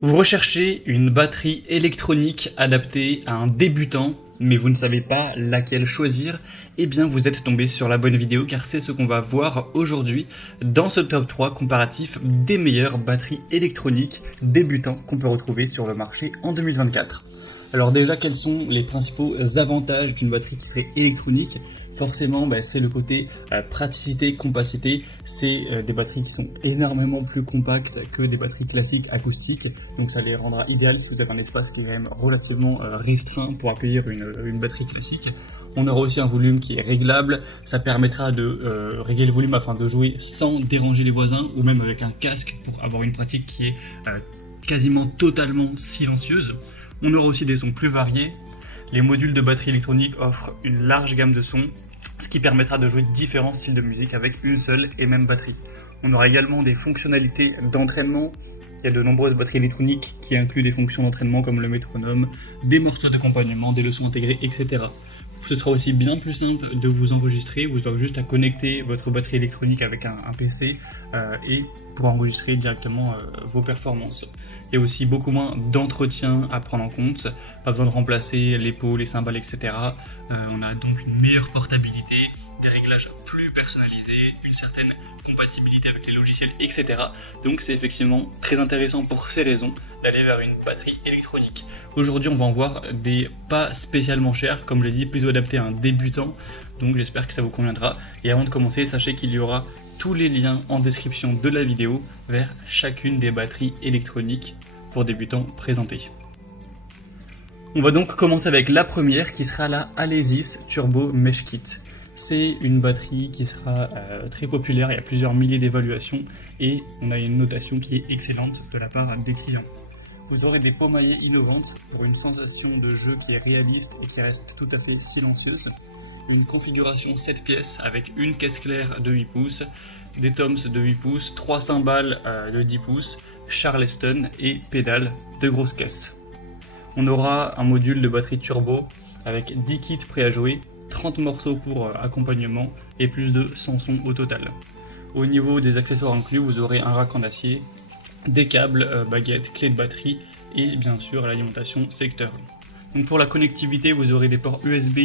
Vous recherchez une batterie électronique adaptée à un débutant, mais vous ne savez pas laquelle choisir, eh bien vous êtes tombé sur la bonne vidéo car c'est ce qu'on va voir aujourd'hui dans ce top 3 comparatif des meilleures batteries électroniques débutants qu'on peut retrouver sur le marché en 2024. Alors déjà, quels sont les principaux avantages d'une batterie qui serait électronique? Forcément, c'est le côté praticité, compacité. C'est des batteries qui sont énormément plus compactes que des batteries classiques acoustiques. Donc ça les rendra idéales si vous avez un espace qui est quand même relativement restreint pour accueillir une batterie classique. On aura aussi un volume qui est réglable. Ça permettra de régler le volume afin de jouer sans déranger les voisins ou même avec un casque pour avoir une pratique qui est quasiment totalement silencieuse. On aura aussi des sons plus variés. Les modules de batterie électronique offrent une large gamme de sons, ce qui permettra de jouer différents styles de musique avec une seule et même batterie. On aura également des fonctionnalités d'entraînement. Il y a de nombreuses batteries électroniques qui incluent des fonctions d'entraînement comme le métronome, des morceaux d'accompagnement, des leçons intégrées, etc. Ce sera aussi bien plus simple de vous enregistrer. Vous aurez juste à connecter votre batterie électronique avec un PC et pour enregistrer directement vos performances. Il y a aussi beaucoup moins d'entretien à prendre en compte. Pas besoin de remplacer les pots, les cymbales, etc. On a donc une meilleure portabilité, des réglages plus personnalisés, une certaine compatibilité avec les logiciels, etc. Donc c'est effectivement très intéressant pour ces raisons d'aller vers une batterie électronique. Aujourd'hui on va en voir des pas spécialement chers, comme je l'ai dit, plutôt adaptés à un débutant, donc j'espère que ça vous conviendra. Et avant de commencer, sachez qu'il y aura tous les liens en description de la vidéo vers chacune des batteries électroniques pour débutants présentées. On va donc commencer avec la première qui sera la Alesis Turbo Mesh Kit. C'est une batterie qui sera très populaire, il y a plusieurs milliers d'évaluations et on a une notation qui est excellente de la part des clients. Vous aurez des pots maillés innovantes pour une sensation de jeu qui est réaliste et qui reste tout à fait silencieuse. Une configuration 7 pièces avec une caisse claire de 8 pouces, des toms de 8 pouces, 3 cymbales de 10 pouces, Charleston et pédales de grosse caisse. On aura un module de batterie turbo avec 10 kits prêts à jouer, 30 morceaux pour accompagnement et plus de 100 sons au total. Au niveau des accessoires inclus, vous aurez un rack en acier, des câbles, baguettes, clés de batterie et bien sûr l'alimentation secteur. Donc pour la connectivité, vous aurez des ports USB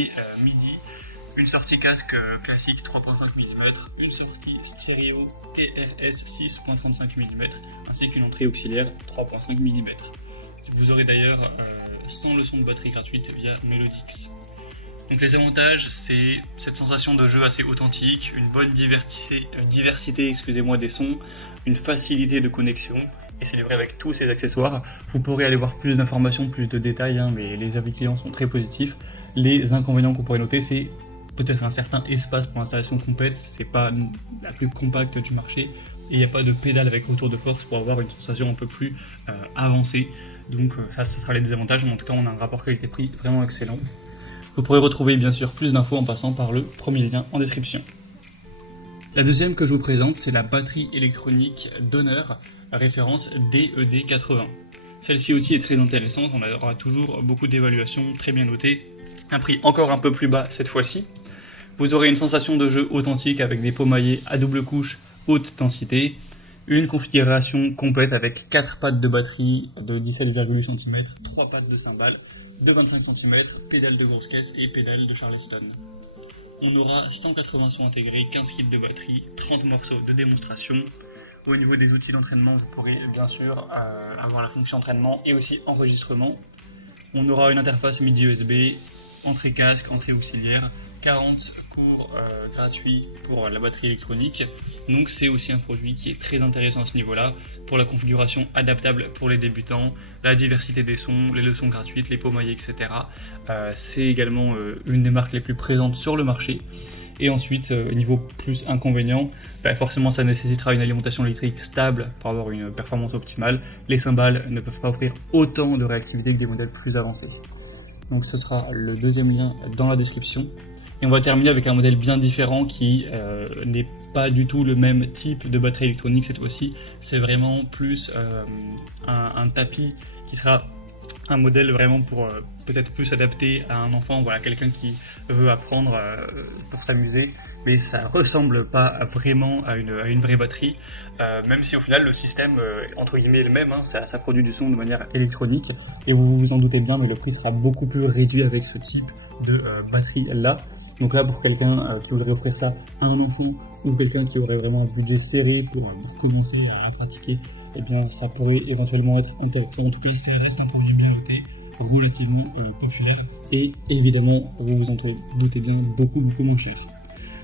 MIDI, une sortie casque classique 3.5 mm, une sortie stéréo TFS 6.35 mm ainsi qu'une entrée auxiliaire 3.5 mm. Vous aurez d'ailleurs 100 leçons de batterie gratuites via Melodix. Donc les avantages, c'est cette sensation de jeu assez authentique, une bonne diversité des sons, une facilité de connexion, et c'est livré avec tous ces accessoires. Vous pourrez aller voir plus d'informations, plus de détails, mais les avis clients sont très positifs. Les inconvénients qu'on pourrait noter, c'est peut-être un certain espace pour l'installation complète, c'est pas la plus compacte du marché, et il n'y a pas de pédale avec retour de force pour avoir une sensation un peu plus avancée. Donc ça, ce sera les désavantages, mais en tout cas on a un rapport qualité-prix vraiment excellent. Vous pourrez retrouver bien sûr plus d'infos en passant par le premier lien en description. La deuxième que je vous présente, c'est la batterie électronique Donner, référence DED80. Celle-ci aussi est très intéressante, on aura toujours beaucoup d'évaluations très bien notées, un prix encore un peu plus bas cette fois-ci. Vous aurez une sensation de jeu authentique avec des pots maillés à double couche haute densité, une configuration complète avec 4 pattes de batterie de 17,8 cm, 3 pattes de cymbales de 25 cm, pédale de grosse caisse et pédale de Charleston. On aura 180 sons intégrés, 15 kits de batterie, 30 morceaux de démonstration. Au niveau des outils d'entraînement, vous pourrez bien sûr avoir la fonction entraînement et aussi enregistrement. On aura une interface MIDI USB, entrée casque, entrée auxiliaire, 40 cours gratuits pour la batterie électronique. Donc c'est aussi un produit qui est très intéressant à ce niveau-là, pour la configuration adaptable pour les débutants, la diversité des sons, les leçons gratuites, les pots maillés, etc. C'est également une des marques les plus présentes sur le marché. Et ensuite, niveau plus inconvénient, forcément ça nécessitera une alimentation électrique stable pour avoir une performance optimale. Les cymbales ne peuvent pas offrir autant de réactivité que des modèles plus avancés. Donc ce sera le deuxième lien dans la description. Et on va terminer avec un modèle bien différent qui n'est pas du tout le même type de batterie électronique cette fois-ci. C'est vraiment plus un tapis qui sera un modèle vraiment pour peut-être plus adapté à un enfant, voilà, quelqu'un qui veut apprendre pour s'amuser. mais ça ressemble pas vraiment à une vraie batterie, même si au final le système, entre guillemets, est le même, hein, ça produit du son de manière électronique, et vous vous en doutez bien, mais le prix sera beaucoup plus réduit avec ce type de batterie-là. Donc là, pour quelqu'un qui voudrait offrir ça à un enfant, ou quelqu'un qui aurait vraiment un budget serré pour commencer à pratiquer, eh bien ça pourrait éventuellement être intéressant. En tout cas, ça reste un produit bien noté, relativement populaire, et évidemment, vous vous en doutez bien, beaucoup moins cher.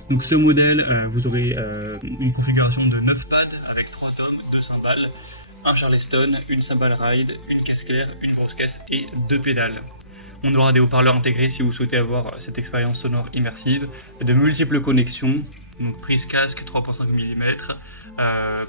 Donc ce modèle, vous aurez une configuration de 9 pads avec 3 tomes, 2 cymbales, un charleston, une cymbale ride, une caisse claire, une grosse caisse et 2 pédales. On aura des haut-parleurs intégrés si vous souhaitez avoir cette expérience sonore immersive, de multiples connexions, donc prise casque 3.5 mm,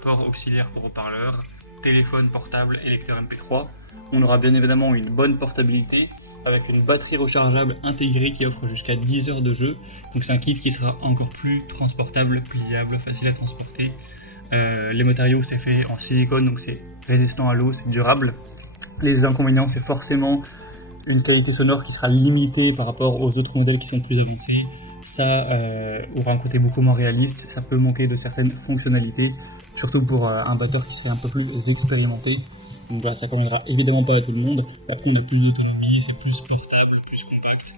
port auxiliaire pour haut-parleur, téléphone portable et lecteur MP3. On aura bien évidemment une bonne portabilité avec une batterie rechargeable intégrée qui offre jusqu'à 10 heures de jeu. Donc c'est un kit qui sera encore plus transportable, pliable, facile à transporter. Les matériaux, c'est fait en silicone, donc c'est résistant à l'eau, c'est durable. Les inconvénients, c'est forcément une qualité sonore qui sera limitée par rapport aux autres modèles qui sont plus avancés. Ça aura un côté beaucoup moins réaliste, ça peut manquer de certaines fonctionnalités, surtout pour un batteur qui serait un peu plus expérimenté. Donc là, ça ne conviendra évidemment pas à tout le monde. Après, on a plus d'autonomie, c'est plus portable, plus compact.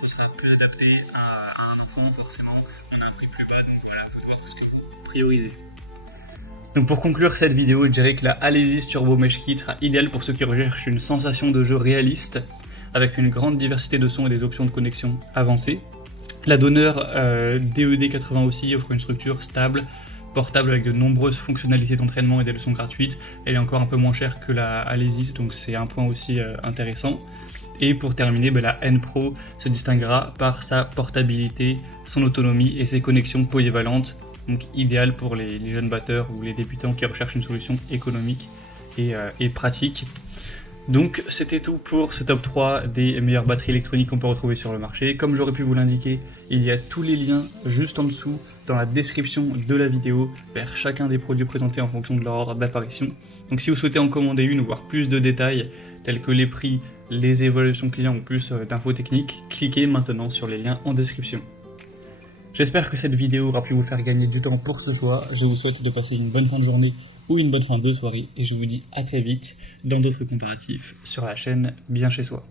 Ce sera plus adapté à un enfant, forcément. On a un prix plus bas, donc voilà, il faut voir ce que vous priorisez. Donc pour conclure cette vidéo, je dirais que la Alesis Turbo Mesh Kit sera idéale pour ceux qui recherchent une sensation de jeu réaliste, avec une grande diversité de sons et des options de connexion avancées. La Donner DED80 aussi offre une structure stable, portable avec de nombreuses fonctionnalités d'entraînement et des leçons gratuites. Elle est encore un peu moins chère que la Alesis, donc c'est un point aussi intéressant. Et pour terminer, la N Pro se distinguera par sa portabilité, son autonomie et ses connexions polyvalentes, donc idéal pour les jeunes batteurs ou les débutants qui recherchent une solution économique et pratique. Donc c'était tout pour ce top 3 des meilleures batteries électroniques qu'on peut retrouver sur le marché. Comme j'aurais pu vous l'indiquer, il y a tous les liens juste en dessous dans la description de la vidéo vers chacun des produits présentés en fonction de leur ordre d'apparition. Donc si vous souhaitez en commander une ou voir plus de détails tels que les prix, les évaluations clients ou plus d'infos techniques, cliquez maintenant sur les liens en description. J'espère que cette vidéo aura pu vous faire gagner du temps pour ce soir. Je vous souhaite de passer une bonne fin de journée ou une bonne fin de soirée et je vous dis à très vite dans d'autres comparatifs sur la chaîne Bien Chez Soi.